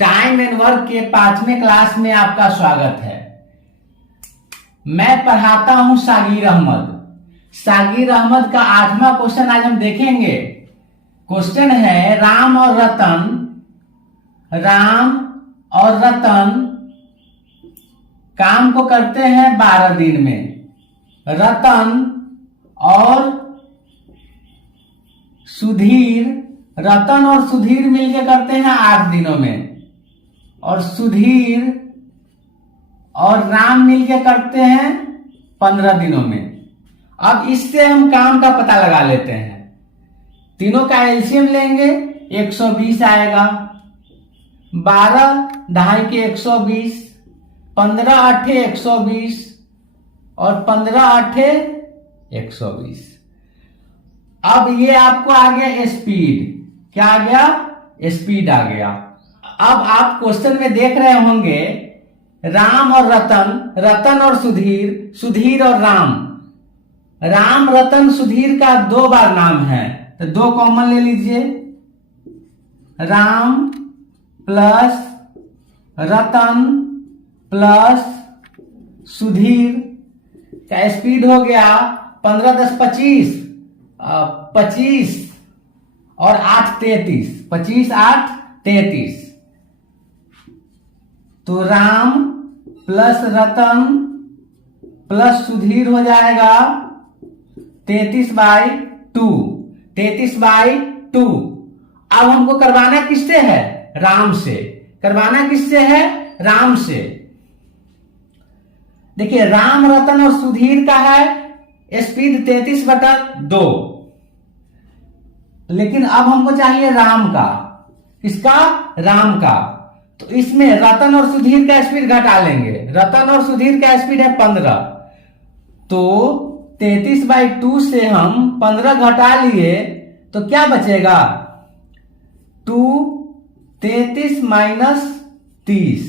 Time and work के 5वें class में आपका स्वागत है। मैं पढ़ाता हूं सागिर अहमद। सागिर अहमद का 8वां क्वेश्चन आज हम देखेंगे। क्वेश्चन है राम और रतन काम को करते हैं 12 दिन में। रतन और सुधीर मिलकर करते हैं 8 दिनों में, और सुधीर और राम मिलकर करते हैं 15 दिनों में। अब इससे हम काम का पता लगा लेते हैं। तीनों का एलसीएम लेंगे, 120 आएगा। 12 ढाई के 120, 15 8 120 और 15 8 120। अब ये आपको आ गया स्पीड। क्या आ गया? स्पीड आ गया। अब आप क्वेश्चन में देख रहे होंगे राम और रतन और सुधीर और राम रतन सुधीर का 2 बार नाम है, तो 2 कॉमन ले लीजिए। राम प्लस रतन प्लस सुधीर का स्पीड हो गया 15 10 25 25 और 8 33, 25 8 33। तो राम प्लस रतन प्लस सुधीर हो जाएगा 33/2। 33/2। अब हमको करवाना किससे है? राम से। करवाना किससे है? राम से। देखिए राम रतन और सुधीर का है स्पीड 33/2, लेकिन अब हमको चाहिए राम का। किसका? राम का। तो इसमें रतन और सुधीर का स्पीड घटा लेंगे। रतन और सुधीर का स्पीड है 15, तो 33/2 से हम 15 घटा लिए तो क्या बचेगा? 2 33 माइनस 30,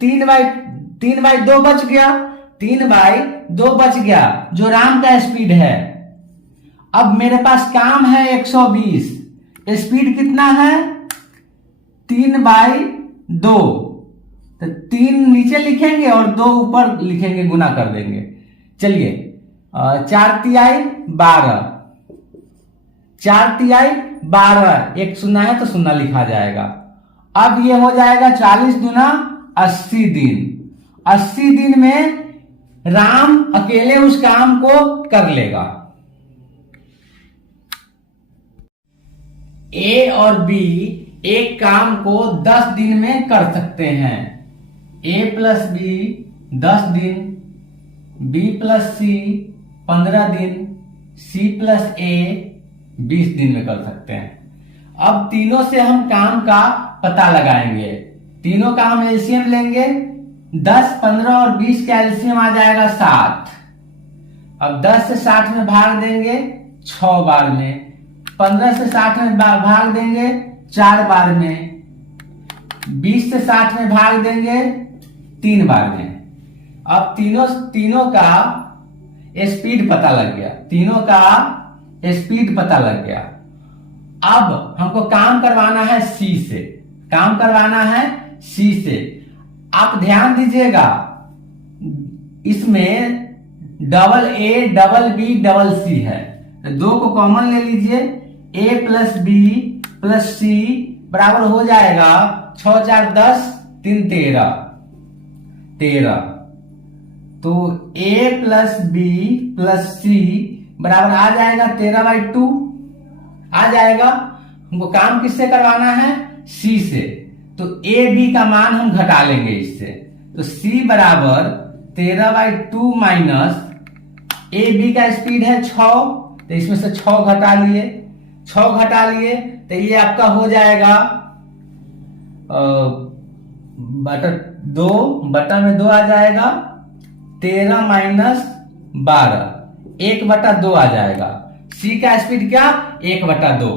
3/2 बच गया। 3/2 बच गया जो राम का स्पीड है। अब मेरे पास काम है 120, स्पीड कितना है? 3/2। तो 3 नीचे लिखेंगे और 2 ऊपर लिखेंगे, गुना कर देंगे। चलिए 4 तिहाई 12, 4 तिहाई 12, 1 शून्य है तो शून्य लिखा जाएगा। अब ये हो जाएगा 40 दूना 80 दिन। 80 दिन में राम अकेले उस काम को कर लेगा। ए और बी एक काम को 10 दिन में कर सकते हैं। ए प्लस बी 10 दिन, बी प्लस सी 15 दिन, सी प्लस ए 20 दिन में कर सकते हैं। अब तीनों से हम काम का पता लगाएंगे। तीनों का हम एलसीएम लेंगे। 10 15 और 20 का एलसीएम आ जाएगा 60। अब 10 से 60 में भाग देंगे 6 बार में, 15 से 60 में भाग देंगे 4 बार में, 20 से 60 में भाग देंगे 3 बार में। अब तीनों का स्पीड पता लग गया। तीनों का स्पीड पता लग गया। अब हमको काम करवाना है सी से। काम करवाना है सी से। आप ध्यान दीजिएगा, इसमें double a double b double c है, 2 को कॉमन ले लीजिए। A plus b plus c बराबर हो जाएगा 6 4 10 3 13। तो a plus b plus c बराबर आ जाएगा 13/2 आ जाएगा। हमको काम किससे करवाना है? सी से। तो ए बी का मान हम घटा लेंगे इससे। तो सी बराबर 13/2 माइनस ए बी का स्पीड है 6, तो इसमें से 6 घटा लिए। 6 घटा लिए तो ये आपका हो जाएगा 2 आ जाएगा। 13 माइनस 12 1/2 आ जाएगा। सी का स्पीड क्या? 1/2।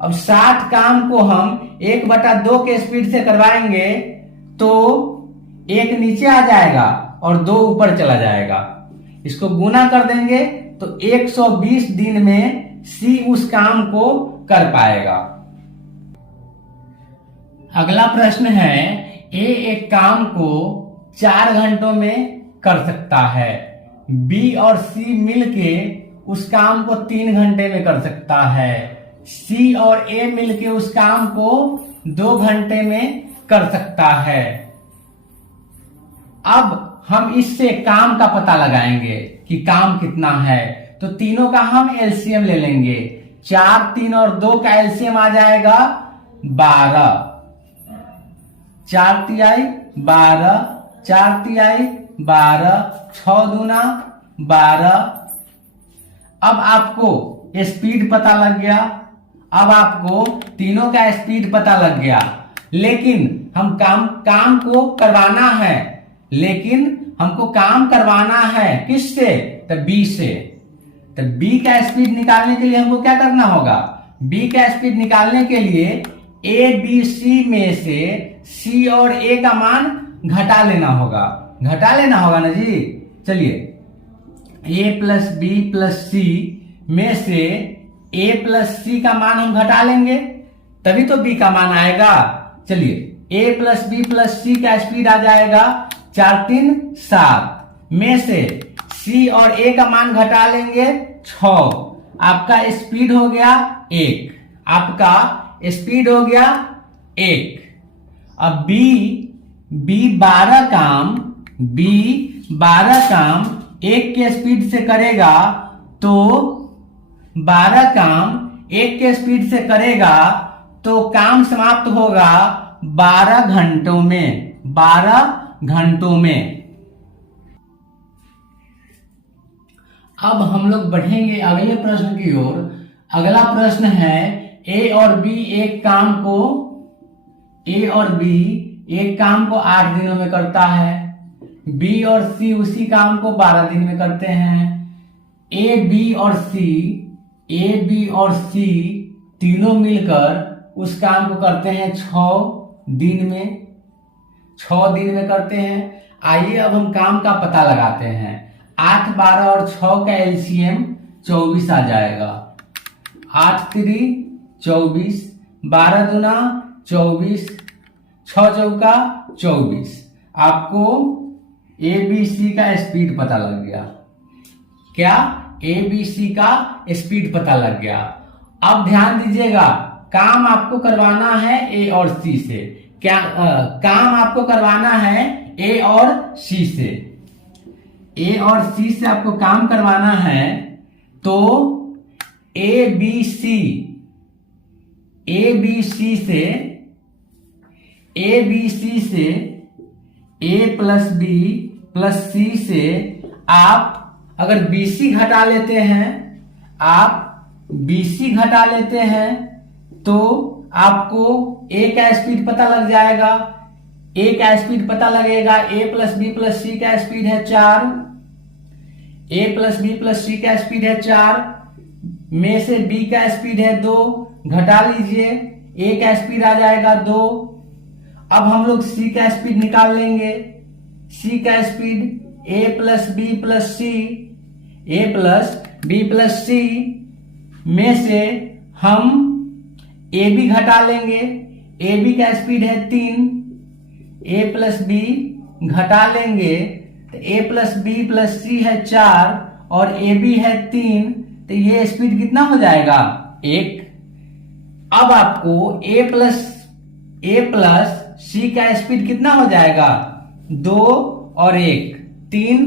अब 60 काम को हम 1/2 के स्पीड से करवाएंगे तो 1 नीचे आ जाएगा और 2 ऊपर चला जाएगा। इसको गुना कर देंगे तो 120 दिन में सी उस काम को कर पाएगा। अगला प्रश्न है, ए एक काम को 4 घंटों में कर सकता है, बी और सी मिलके उस काम को 3 घंटे में कर सकता है, सी और ए मिलके उस काम को 2 घंटे में कर सकता है। अब हम इससे काम का पता लगाएंगे कि काम कितना है। तो तीनों का हम एलसीएम ले लेंगे। 4, 3 और 2 का एलसीएम आ जाएगा 12। 4 तिहाई 12, 4 तिहाई 12, 6 दूना 12। अब आपको स्पीड पता लग गया। अब आपको तीनों का स्पीड पता लग गया, लेकिन हम काम को करवाना है, लेकिन हमको काम करवाना है किससे? तो बी से। तो बी का स्पीड निकालने के लिए हमको क्या करना होगा? बी का स्पीड निकालने के लिए ए बी सी में से सी और ए का मान घटा लेना होगा। घटा लेना होगा ना जी। चलिए, ए प्लस बी प्लस सी में से ए प्लस सी का मान हम घटा लेंगे, तभी तो बी का मान आएगा। चलिए, ए प्लस बी प्लस सी का स्पीड आ जाएगा 4 3 7 में से सी और ए का मान घटा लेंगे 6। आपका स्पीड हो गया 1। आपका स्पीड हो गया 1। अब बी 12 काम 1 के स्पीड से करेगा, तो 12 काम 1 के स्पीड से करेगा तो काम समाप्त होगा 12 घंटों में। 12 घंटों में। अब हम लोग बढ़ेंगे अगले प्रश्न की ओर। अगला प्रश्न है, ए और बी एक काम को 8 दिनों में करता है, बी और सी उसी काम को 12 दिन में करते हैं। ए बी और सी तीनों मिलकर उस काम को करते हैं 6 दिन में। 6 दिन में करते हैं। आइए अब हम काम का पता लगाते हैं। 8, 12 और 6 का एलसीएम 24 आ जाएगा। 8 3 24, 12 दूना 24, 6 चौका 24। आपको ए बी सी का स्पीड पता लग गया। क्या? ए बी सी का स्पीड पता लग गया। अब ध्यान दीजिएगा, काम आपको करवाना है ए और सी से। क्या काम आपको करवाना है ए और सी से। ए और सी से आपको काम करवाना है, तो ए बी सी से ए प्लस बी प्लस सी से आप अगर बीसी घटा लेते हैं, तो आपको ए का स्पीड पता लग जाएगा। ए का स्पीड पता लगेगा। ए प्लस बी प्लस सी का स्पीड है 4। ए प्लस बी प्लस सी का स्पीड है 4 में से बी का स्पीड है 2। घटा लीजिए, ए का स्पीड आ जाएगा 2। अब हम लोग सी का स्पीड निकाल लेंगे। सी का स्पीड ए प्लस बी प्लस सी में से हम ए बी घटा लेंगे। ए बी का स्पीड है 3। ए प्लस बी घटा लेंगे तो ए प्लस बी प्लस सी है 4 और ए बी है 3, तो ये स्पीड कितना हो जाएगा? 1। अब आपको ए प्लस सी का स्पीड कितना हो जाएगा? 2 और 1 3।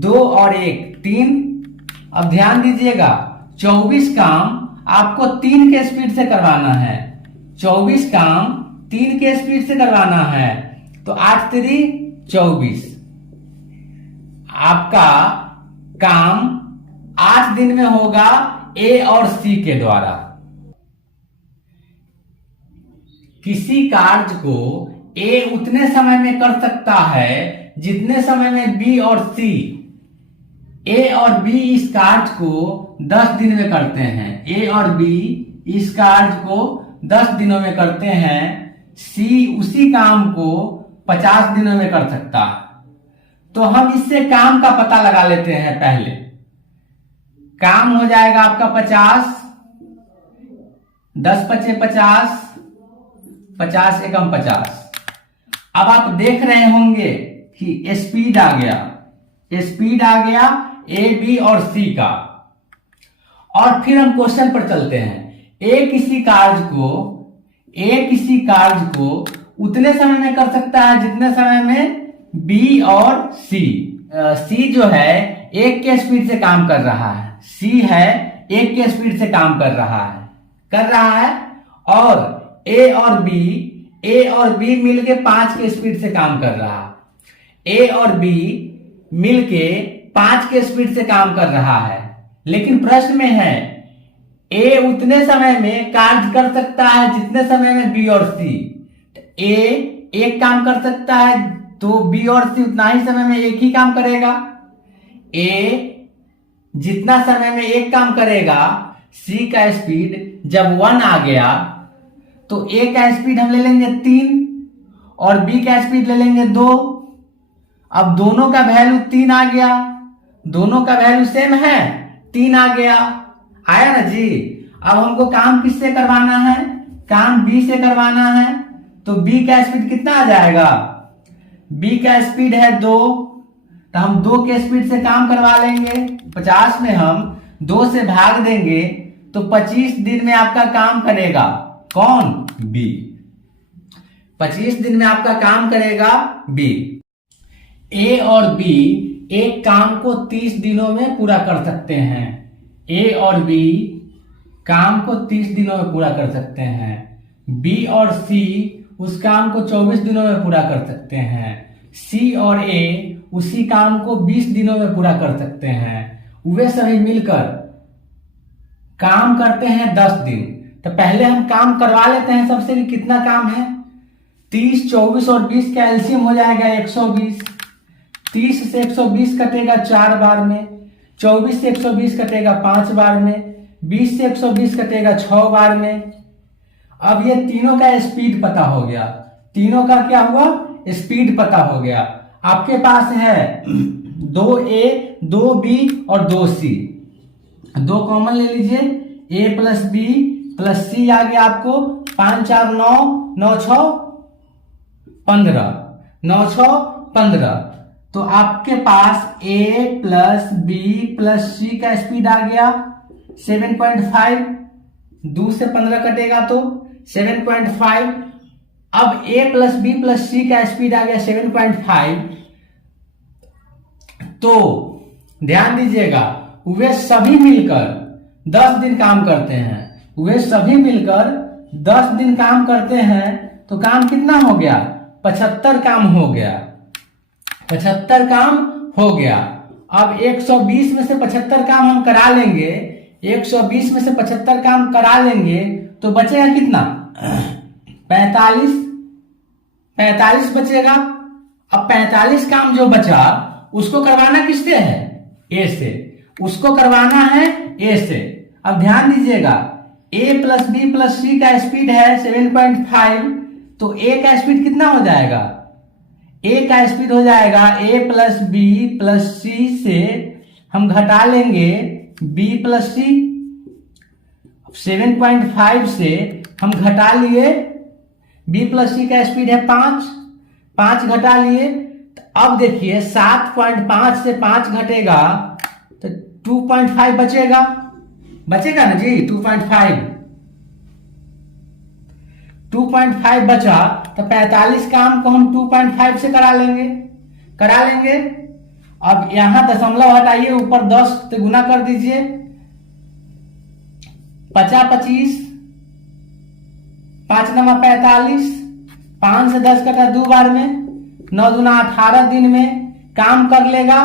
2 और 1 3। अब ध्यान दीजिएगा, 24 काम आपको 3 के स्पीड से करवाना है। 24 काम 3 के स्पीड से करवाना है, तो 8 3 24। आपका काम 8 दिन में होगा ए और सी के द्वारा। किसी कार्य को ए उतने समय में कर सकता है जितने समय में बी और सी। ए और बी इस कार्य को 10 दिन में करते हैं। ए और बी इस कार्य को 10 दिनों में करते हैं। सी उसी काम को 50 दिनों में कर सकता है। तो हम इससे काम का पता लगा लेते हैं। पहले काम हो जाएगा आपका 50, 10 पचे 50, 50 एकम 50। अब आप देख रहे होंगे कि स्पीड आ गया, स्पीड आ गया ए बी और सी का। और फिर हम क्वेश्चन पर चलते हैं। ए किसी कार्य को उतने समय में कर सकता है जितने समय में बी और सी जो है 1 के स्पीड से काम कर रहा है, सी है 1 के स्पीड से काम कर रहा है और ए और बी मिलके 5 के स्पीड से काम कर रहा है। ए और बी मिलके 5 के स्पीड से काम कर रहा है, लेकिन प्रश्न में है ए उतने समय में कार्य कर सकता है जितने समय में बी और सी। ए एक काम कर सकता है तो बी और सी उतना ही समय में एक ही काम करेगा। ए जितना समय में एक काम करेगा, सी का स्पीड जब 1 आ गया तो ए का स्पीड हम ले लेंगे 3 और बी का स्पीड ले लेंगे 2। अब दोनों का वैल्यू 3 आ गया, दोनों का वैल्यू सेम है, 3 आ गया, आया ना जी। अब हमको काम किससे करवाना है? काम बी से करवाना है, तो बी का स्पीड कितना आ जाएगा? बी का स्पीड है 2, तो हम 2 के स्पीड से काम करवा लेंगे। 50 में हम 2 से भाग देंगे तो 25 दिन में आपका काम करेगा कौन? बी। 25 दिन में आपका काम करेगा बी। ए और बी एक काम को 30 दिनों में पूरा कर सकते हैं। ए और बी काम को 30 दिनों में पूरा कर सकते हैं। बी और सी उस काम को 24 दिनों में पूरा कर सकते हैं। सी और ए उसी काम को 20 दिनों में पूरा कर सकते हैं। वे सभी मिलकर काम करते हैं 10 दिन। तो पहले हम काम करवा लेते हैं सबसे कि कितना काम है। 30, 24 और 20 का एलसीएम हो जाएगा 120। 30 से 120 कटेगा 4 बार में, 24 से 120 कटेगा 5 बार में, 20 से 120 कटेगा 6 बार में। अब ये तीनों का स्पीड पता हो गया। तीनों का क्या हुआ? स्पीड पता हो गया। आपके पास है 2A, 2B और 2C। 2 कॉमन ले लीजिए, A plus B plus C आ गया आपको 5 4 9, 9 6 15, 9 6 15। तो आपके पास A plus B plus C का स्पीड आ गया 7.5। 2 से 15 कटेगा तो 7.5। अब A plus B plus C का स्पीड आ गया 7.5। तो ध्यान दीजिएगा, वे सभी मिलकर 10 दिन काम करते हैं। वे सभी मिलकर 10 दिन काम करते हैं तो काम कितना हो गया? 75 काम हो गया। 75 काम हो गया। अब 120 में से 75 काम हम करा लेंगे। 120 में से 75 काम करा लेंगे तो बचेगा कितना? 45 बचेगा। अब 45 काम जो बचा उसको करवाना किससे है? ए से। उसको करवाना है ए से। अब ध्यान दीजिएगा, ए प्लस बी प्लस सी का स्पीड है 7.5, तो ए का स्पीड कितना हो जाएगा? ए का स्पीड हो जाएगा ए प्लस बी प्लस सी से हम घटा लेंगे बी प्लस सी। 7.5 से हम घटा लिए बी प्लस सी का स्पीड है 5 घटा लिए। तो अब देखिए 7.5 से 5 घटेगा तो 2.5 बचेगा ना जी। 2.5 बचा तो 45 काम को हम 2.5 से करा लेंगे। अब यहां दशमलव हटाइए, ऊपर 10 से गुना कर दीजिए। 50 25, 5 9 45, 5 से 10 कटा 2 बार में, 9 दूना 18 दिन में काम कर लेगा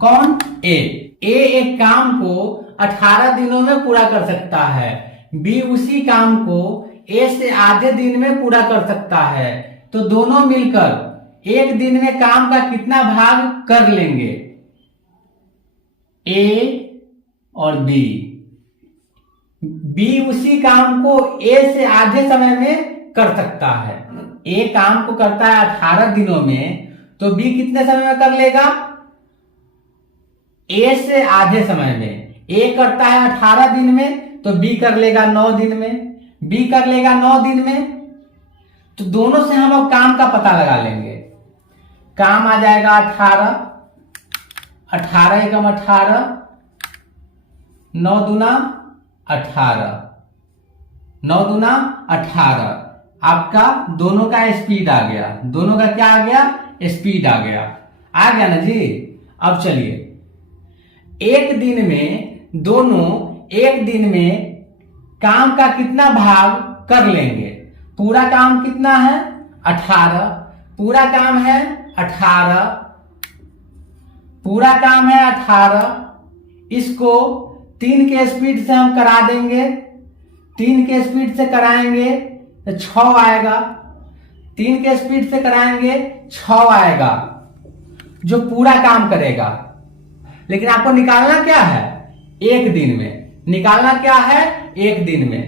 कौन? ए एक काम को 18 दिनों में पूरा कर सकता है। बी उसी काम को ए से आधे दिन में पूरा कर सकता है। तो दोनों मिलकर एक दिन में काम का कितना भाग कर लेंगे? ए और बी उसी काम को ए से आधे समय में कर सकता है। ए काम को करता है 18 दिनों में, तो बी कितने समय में कर लेगा? ए से आधे समय में। ए करता है 18 दिन में तो बी कर लेगा 9 दिन में। बी कर लेगा 9 दिन में। तो दोनों से हम अब काम का पता लगा लेंगे। काम आ जाएगा 18, 18 एकम 18, 9 दूना 18, 9 दूना 18। आपका दोनों का स्पीड आ गया, दोनों का क्या आ गया? स्पीड आ गया ना जी। अब चलिए, एक दिन में दोनों एक दिन में काम का कितना भाग कर लेंगे? पूरा काम कितना है? 18। पूरा काम है 18, पूरा काम है 18। इसको 3 के स्पीड से हम करा देंगे, 3 के स्पीड से कराएंगे तो 6 आएगा। 3 के स्पीड से कराएंगे 6 आएगा जो पूरा काम करेगा। लेकिन आपको निकालना क्या है? एक दिन में निकालना क्या है? एक दिन में।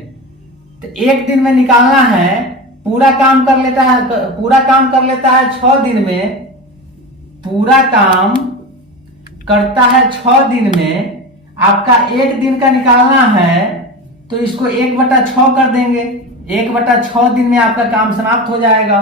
तो एक दिन में निकालना है, पूरा काम कर लेता है, पूरा काम कर लेता है 6 दिन में, पूरा काम करता है 6 दिन में। आपका एक दिन का निकालना है तो इसको 1/6 कर देंगे, 1/6 दिन में आपका काम समाप्त हो जाएगा।